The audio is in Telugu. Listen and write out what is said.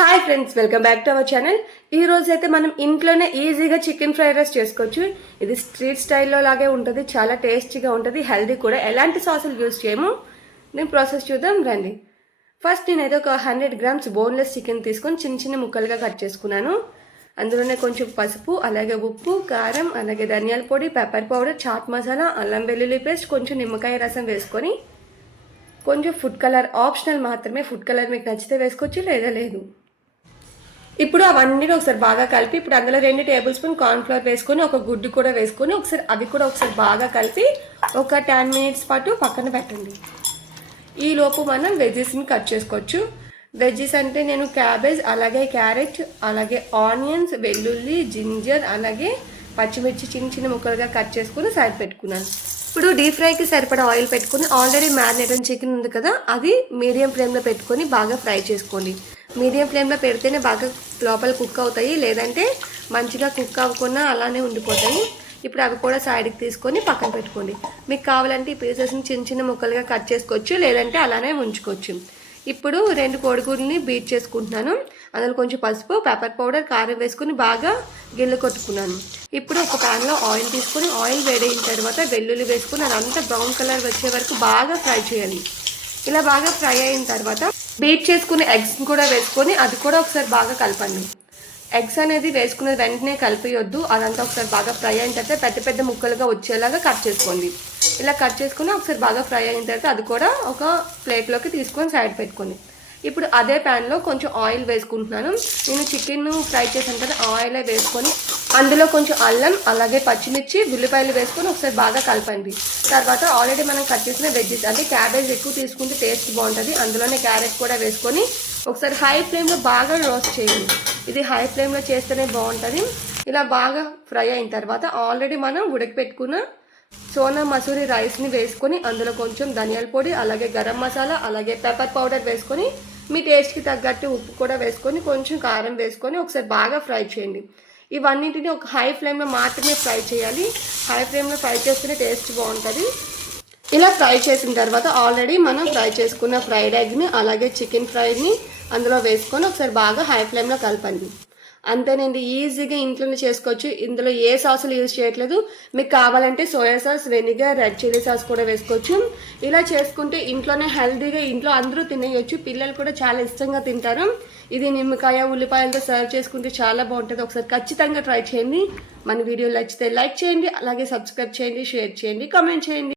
Hi friends welcome back to our channel ఈ రోజు అయితే మనం ఇంట్లోనే ఈజీగా చికెన్ ఫ్రైడ్ రైస్ చేసుకోవచ్చు. ఇది స్ట్రీట్ స్టైల్లో లాగే ఉంటుంది చాలా టేస్టీగా ఉంటుంది హెల్దీ కూడా. ఎలాంటి సాసులు యూజ్ చేయము? నేను ప్రాసెస్ చూద్దాం రండి. ఫస్ట్ నేనైతే ఒక హండ్రెడ్ గ్రామ్స్ బోన్లెస్ చికెన్ తీసుకొని చిన్న చిన్న ముక్కలుగా కట్ చేసుకున్నాను. అందులోనే కొంచెం పసుపు అలాగే ఉప్పు కారం అలాగే ధనియాల పొడి పెప్పర్ పౌడర్ చాట్ మసాలా అల్లం వెల్లుల్లి పేస్ట్ కొంచెం నిమ్మకాయ రసం వేసుకొని కొంచెం ఫుడ్ కలర్ ఆప్షనల్ మాత్రమే ఫుడ్ కలర్ మీకు నచ్చితే వేసుకోవచ్చు లేదా లేదు. ఇప్పుడు అవన్నీ ఒకసారి బాగా కలిపి ఇప్పుడు అందులో రెండు టేబుల్ స్పూన్ కార్న్ఫ్లవర్ వేసుకొని ఒక గుడ్డు కూడా వేసుకొని ఒకసారి అవి కూడా ఒకసారి బాగా కలిపి ఒక టెన్ మినిట్స్ పాటు పక్కన పెట్టండి. ఈలోపు మనం వెజ్జెస్ని కట్ చేసుకోవచ్చు. వెజ్జెస్ అంటే నేను క్యాబేజ్ అలాగే క్యారెట్ అలాగే ఆనియన్స్ వెల్లుల్లి జింజర్ అలాగే పచ్చిమిర్చి చిన్న చిన్న ముక్కలుగా కట్ చేసుకుని సైడ్ పెట్టుకున్నాను ఇప్పుడు డీప్ ఫ్రైకి సరిపడా ఆయిల్ పెట్టుకుని ఆల్రెడీ మ్యారినేటెడ్ చికెన్ ఉంది కదా అది మీడియం ఫ్లేమ్లో పెట్టుకొని బాగా ఫ్రై చేసుకోండి. మీడియం ఫ్లేమ్లో పెడితేనే బాగా లోపల కుక్ అవుతాయి. లేదంటే మంచిగా కుక్ అవ్వకుండా అలానే ఉండిపోతాయి. ఇప్పుడు అవి కూడా సైడ్కి తీసుకొని పక్కన పెట్టుకోండి. మీకు కావాలంటే ఈ పీసెస్ని చిన్న చిన్న ముక్కలుగా కట్ చేసుకోవచ్చు. లేదంటే అలానే ఉంచుకోవచ్చు. ఇప్పుడు రెండు కోడిగుడ్లని బీట్ చేసుకుంటున్నాను. అందులో కొంచెం పసుపు పెప్పర్ పౌడర్ కారం వేసుకుని బాగా గిల్లు కొట్టుకున్నాను. ఇప్పుడు ఒక ప్యాన్లో ఆయిల్ తీసుకొని ఆయిల్ వేడైన తర్వాత వెల్లుల్లి వేసుకుని అదంతా బ్రౌన్ కలర్ వచ్చే వరకు బాగా ఫ్రై చేయాలి. ఇలా బాగా ఫ్రై అయిన తర్వాత బీట్ చేసుకుని ఎగ్స్ కూడా వేసుకొని అది కూడా ఒకసారి బాగా కలపండి. ఎగ్స్ అనేది వేసుకున్న వెంటనే కలిపియొద్దు. అదంతా ఒకసారి బాగా ఫ్రై అయిన తర్వాత పెద్ద పెద్ద ముక్కలుగా వచ్చేలాగా కట్ చేసుకోండి. ఇలా కట్ చేసుకుని ఒకసారి బాగా ఫ్రై అయిన తర్వాత అది కూడా ఒక ప్లేట్లోకి తీసుకొని సైడ్ పెట్టుకోండి. ఇప్పుడు అదే ప్యాన్లో కొంచెం ఆయిల్ వేసుకుంటున్నాను. నేను చికెన్ ఫ్రై చేసిన తర్వాత ఆయిల్ వేసుకొని అందులో కొంచెం అల్లం అలాగే పచ్చిమిర్చి ఉల్లిపాయలు వేసుకొని ఒకసారి బాగా కలపండి. తర్వాత ఆల్రెడీ మనం కట్ చేసిన వెజ్జెస్ అంటే క్యాబేజ్ ఎక్కువ తీసుకుంటే టేస్ట్ బాగుంటుంది. అందులోనే క్యారెట్ కూడా వేసుకొని ఒకసారి హై ఫ్లేమ్లో బాగా రోస్ట్ చేయండి. ఇది హై ఫ్లేమ్లో చేస్తేనే బాగుంటుంది. ఇలా బాగా ఫ్రై అయిన తర్వాత ఆల్రెడీ మనం ఉడకపెట్టుకున్న సోనా మసూరి రైస్ని వేసుకొని అందులో కొంచెం ధనియాల పొడి అలాగే గరం మసాలా అలాగే పెప్పర్ పౌడర్ వేసుకొని మీ టేస్ట్కి తగ్గట్టు ఉప్పు కూడా వేసుకొని కొంచెం కారం వేసుకొని ఒకసారి బాగా ఫ్రై చేయండి. ఇవన్నింటిని ఒక హై ఫ్లేమ్లో మాత్రమే ఫ్రై చేయాలి. హై ఫ్లేమ్లో ఫ్రై చేస్తేనే టేస్ట్ బాగుంటుంది. ఇలా ఫ్రై చేసిన తర్వాత ఆల్రెడీ మనం ఫ్రై చేసుకున్న ఫ్రైడ్ ఎగ్ని అలాగే చికెన్ ఫ్రైని అందులో వేసుకొని ఒకసారి బాగా హై ఫ్లేమ్లో కలపండి. అంతేనండి ఈజీగా ఇంట్లోనే చేసుకోవచ్చు. ఇందులో ఏ సాసులు యూజ్ చేయట్లేదు. మీకు కావాలంటే soya sauce vinegar red chilli sauce కూడా వేసుకోవచ్చు. ఇలా చేసుకుంటే ఇంట్లోనే హెల్దీగా ఇంట్లో అందరూ తినేయచ్చు. పిల్లలు కూడా చాలా ఇష్టంగా తింటారు. ఇది నిమ్మకాయ ఉల్లిపాయలతో సర్వ్ చేసుకుంటే చాలా బాగుంటుంది. ఒకసారి ఖచ్చితంగా ట్రై చేయండి. మన వీడియో నచ్చితే లైక్ చేయండి. అలాగే సబ్స్క్రైబ్ చేయండి షేర్ చేయండి కామెంట్ చేయండి.